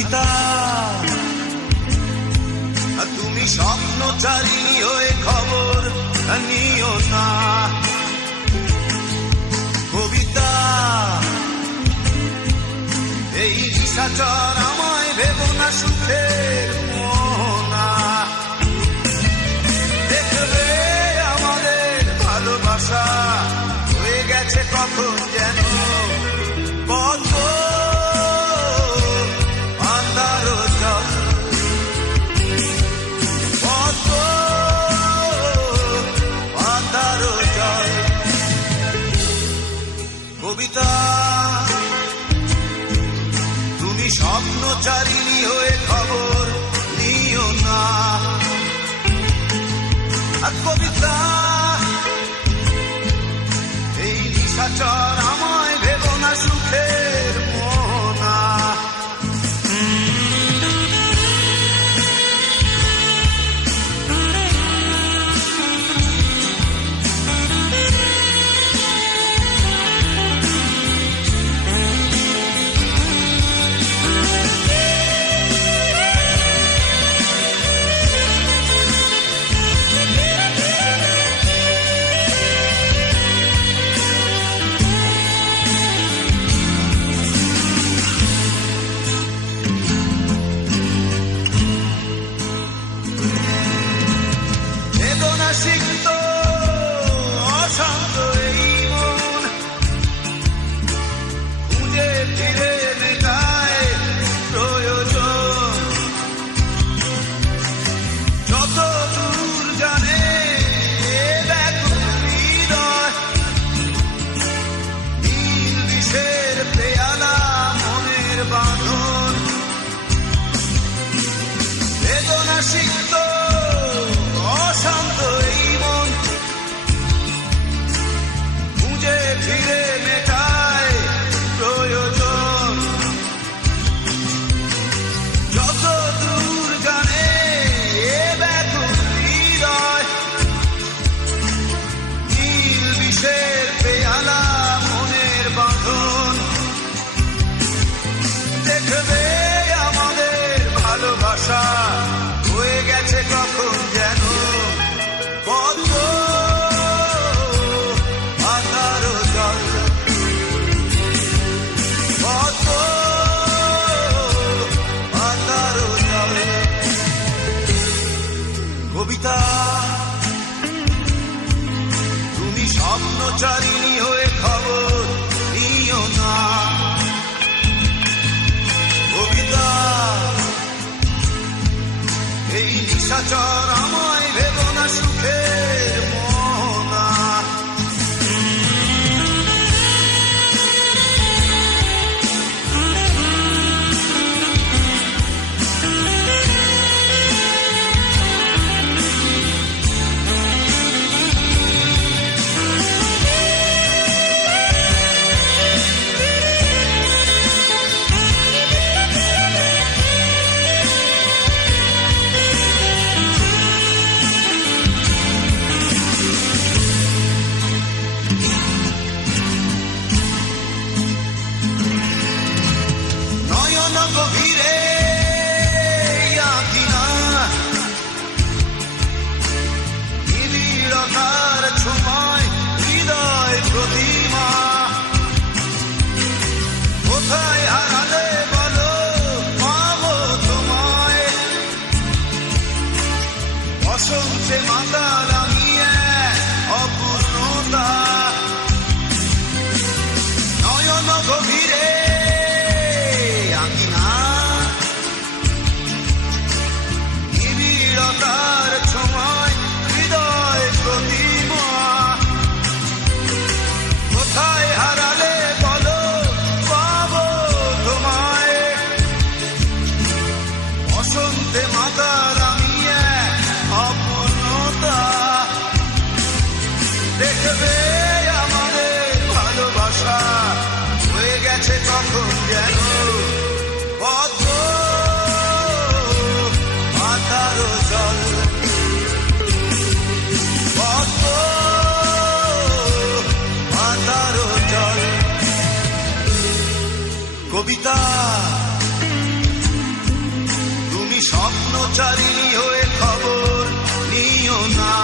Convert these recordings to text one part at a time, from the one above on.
কবিতা তুমি স্বপ্নচারিণী হয়ে খবর নিও না। কবিতা এই নিশাচর আমায় ভেবো না সুখের মোহনা। দেখবে আমাদের ভালোবাসা হয়ে গেছে কখন যেন কত আন্ধার জল, কত আন্ধার জল। কবিতা তুমি স্বপ্নচারিণী হয়ে খবর নিও না। আর কবিতা এই নিশাচর আমায় ভেবো না সুখের মোহনা। সিক্ত অশান্ত এই মন খুঁজে ফিরে মেটায় প্রয়োজন। যত দূর জানে ব্যাকুল হৃদয়, নীল বিষের পেয়ালা মনের বাঁধন। বেদনা সিক্ত অশান্ত এই মন খুঁজে ফিরে মেটায় প্রয়োজন। যত দূর জানে ব্যাকুল হৃদয়, নীল বিষের পেয়ালা মনের বাঁধন। দেখবে আমাদের ভালোবাসা হয়ে গেছে কখন যেন কত আধার জল, কত আধার জল। কবিতা তুমি স্বপ্নচারিণী হয়ে খবর নিও না। কবিতা এই নিশাচর আমায় ভেবো না সুখের মোহনা। গভীরে আঁকিনা নিবিড়তার ছোঁয়ায় হৃদয় প্রতিমা। কোথায় হারালে বলো পাবো তোমায়, বসন্তে মাতাল আমি অপূর্ণতা। নয়ন গভীরে তার ছোঁয়ায় হৃদয় প্রতিমা। কোথায় হারালে বলো পাবো তোমায়, বসন্তে মাতার আমি অপূর্ণতা। দেখবে আমাদের ভালোবাসা হয়ে গেছে কখন যেন কত আধার জল, কত আধার জল। কবিতা পথচারিণী হয়ে খবর নিও না।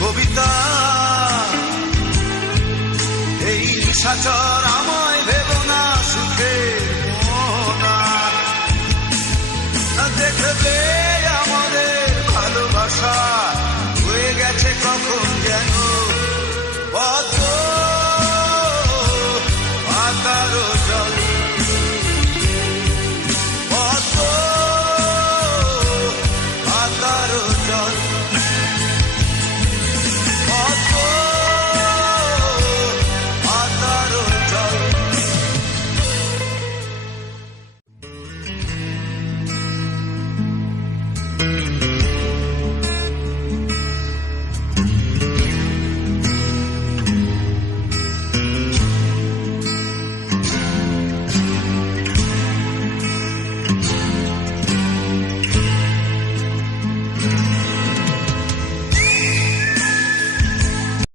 কবিতা এই নিশাচর আমায় ভেবো না সুখে মোনা। দেখবে আমাদের ভালোবাসা হয়ে গেছে কখন যেন পথ